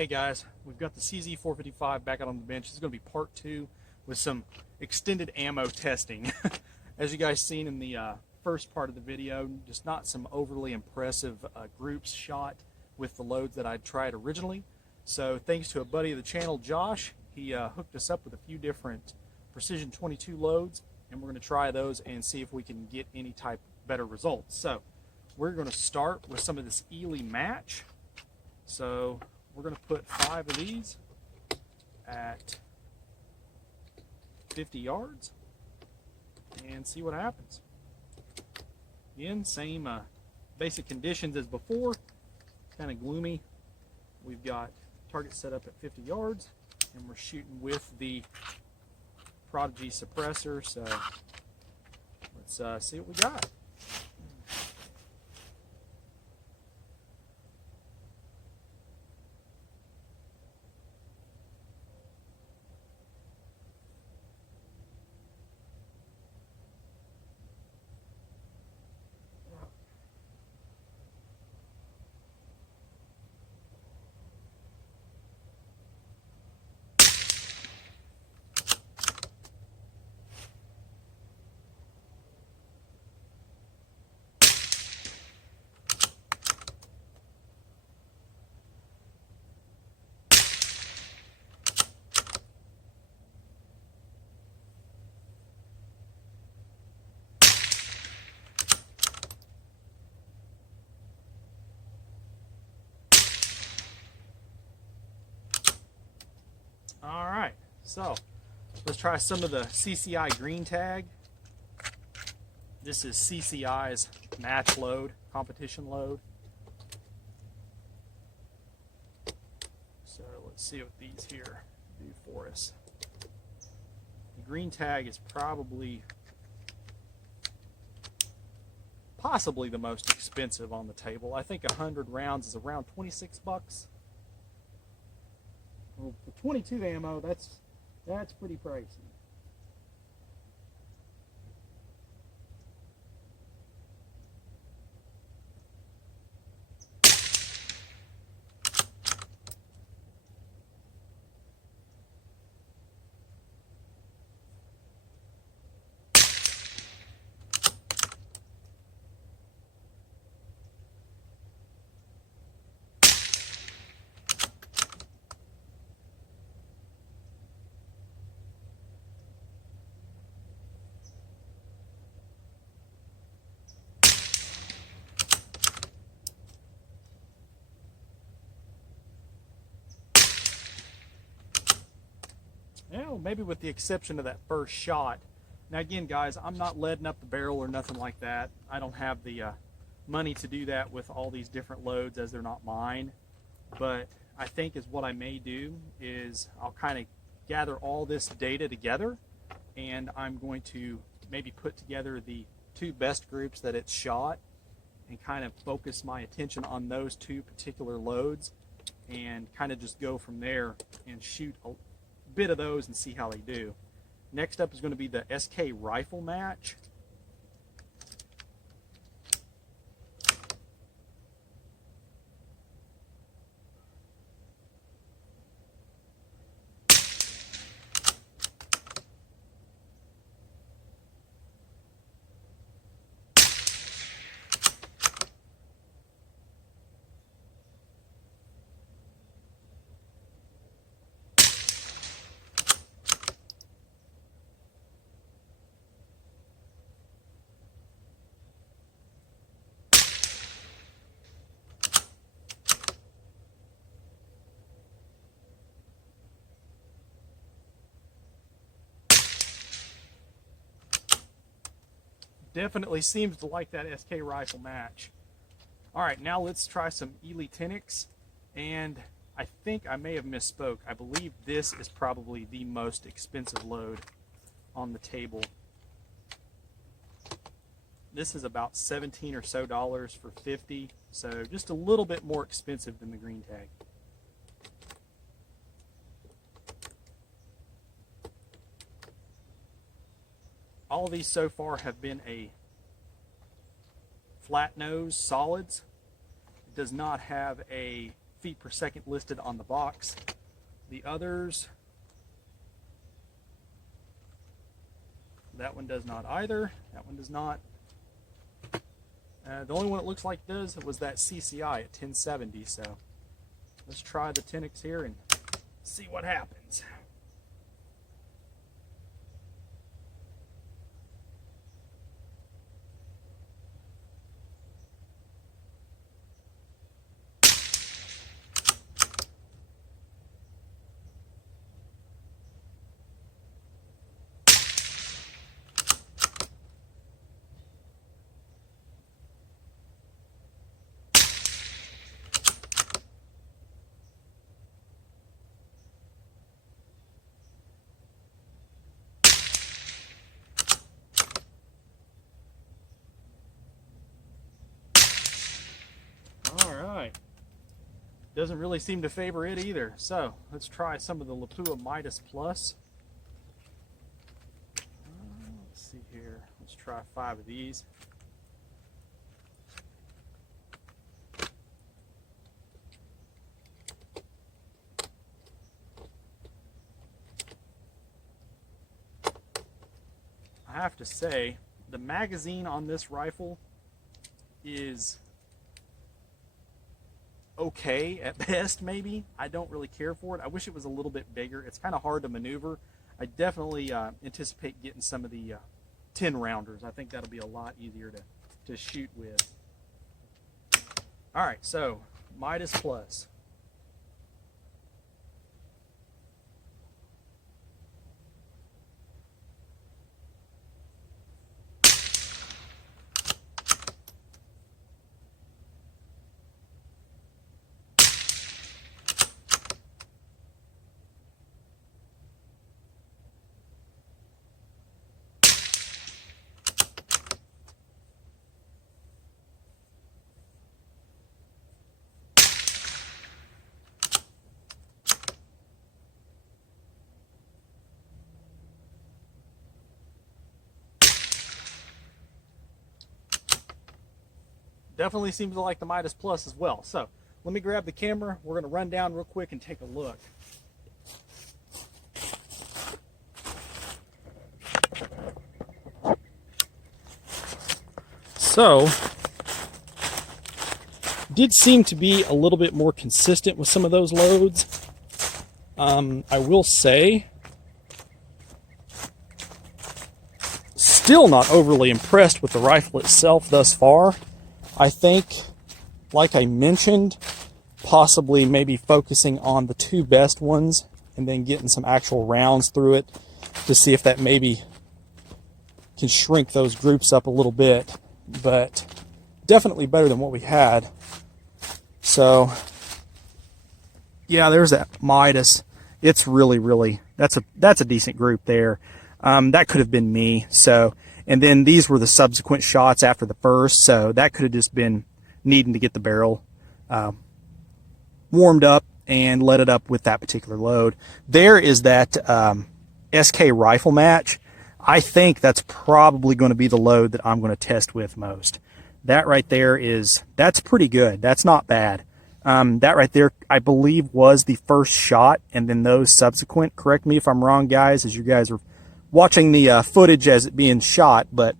Hey guys, we've got the CZ455 back out on the bench. This is going to be part 2 with some extended ammo testing. As you guys seen in the first part of the video, just not some overly impressive groups shot with the loads that I'd tried originally. So thanks to a buddy of the channel, Josh, he hooked us up with a few different Precision 22 loads, and we're going to try those and see if we can get any type better results. So we're going to start with some of this Ely match. So we're going to put 5 of these at 50 yards and see what happens. Again, same basic conditions as before, kind of gloomy. We've got target set up at 50 yards and we're shooting with the Prodigy suppressor, so let's see what we got. All right, so let's try some of the CCI green tag. This is CCI's match load, competition load. So let's see what these here do for us. The green tag is possibly the most expensive on the table. I think 100 rounds is around 26 bucks. Well, for 22 ammo, that's pretty pricey. Well, maybe with the exception of that first shot. Now again, guys, I'm not leading up the barrel or nothing like that. I don't have the money to do that with all these different loads, as they're not mine. But I think is what I may do is I'll kind of gather all this data together, and I'm going to maybe put together the 2 best groups that it's shot and kind of focus my attention on those 2 particular loads and kind of just go from there and shoot a bit of those and see how they do. Next up is going to be the SK rifle match. Definitely seems to like that SK rifle match. All right, now let's try some Ely Tenix, and I think I may have misspoke. I believe this is probably the most expensive load on the table. This is about $17 or so for 50, so just a little bit more expensive than the green tag. All of these so far have been a flat nose solids. It does not have a feet per second listed on the box. The others, that one does not either. That one does not. The only one it looks like does was that CCI at 1070. So let's try the Tenix here and see what happens. Doesn't really seem to favor it either. So let's try some of the Lapua Midas Plus. Let's see here. Let's try 5 of these. I have to say, the magazine on this rifle is okay at best, maybe. I don't really care for it. I wish it was a little bit bigger. It's kind of hard to maneuver. I definitely anticipate getting some of the 10 rounders. I think that'll be a lot easier to shoot with. All right, so Midas Plus. Definitely seems to like the Midas Plus as well. So let me grab the camera. We're going to run down real quick and take a look. So did seem to be a little bit more consistent with some of those loads. I will say, still not overly impressed with the rifle itself thus far. I think, like I mentioned, possibly maybe focusing on the 2 best ones and then getting some actual rounds through it to see if that maybe can shrink those groups up a little bit. But definitely better than what we had. So yeah, there's that Midas. It's really, that's a decent group there. That could have been me. So, and then these were the subsequent shots after the first, so that could have just been needing to get the barrel warmed up and let it up with that particular load. There is that SK rifle match. I think that's probably going to be the load that I'm going to test with most. That right there that's pretty good. That's not bad. That right there, I believe, was the first shot, and then those subsequent, correct me if I'm wrong, guys, as you guys are watching the footage as it being shot, but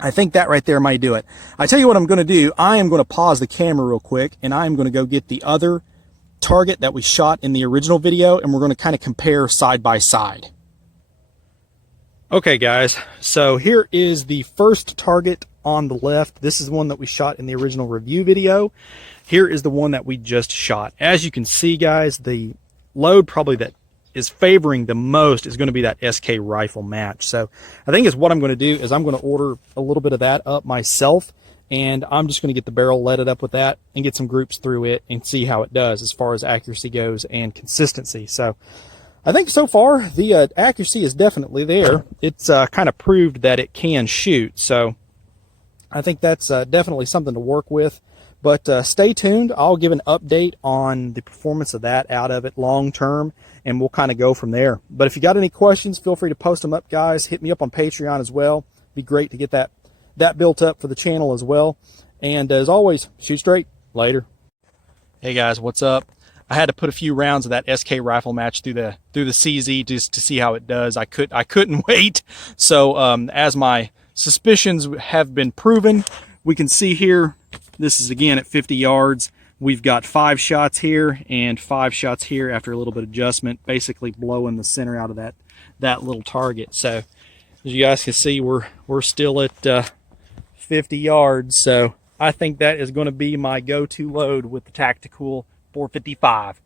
I think that right there might do it. I tell you what I'm going to do. I am going to pause the camera real quick, and I am going to go get the other target that we shot in the original video, and we're going to kind of compare side by side. Okay, guys, so here is the first target on the left. This is the one that we shot in the original review video. Here is the one that we just shot. As you can see, guys, the load probably that is favoring the most is going to be that SK rifle match. So I think is what I'm going to do is I'm going to order a little bit of that up myself, and I'm just going to get the barrel leaded up with that and get some groups through it and see how it does as far as accuracy goes and consistency. So I think so far the accuracy is definitely there. It's kind of proved that it can shoot. So I think that's definitely something to work with. But stay tuned. I'll give an update on the performance of that out of it long term, and we'll kind of go from there. But if you got any questions, feel free to post them up, guys. Hit me up on Patreon as well. Be great to get that built up for the channel as well. And as always, shoot straight. Later. Hey guys, what's up? I had to put a few rounds of that SK rifle match through the CZ just to see how it does. I couldn't wait. So as my suspicions have been proven, we can see here, this is again at 50 yards. We've got 5 shots here and 5 shots here after a little bit of adjustment, basically blowing the center out of that little target. So as you guys can see, we're still at 50 yards. So I think that is going to be my go-to load with the Tacticool 455.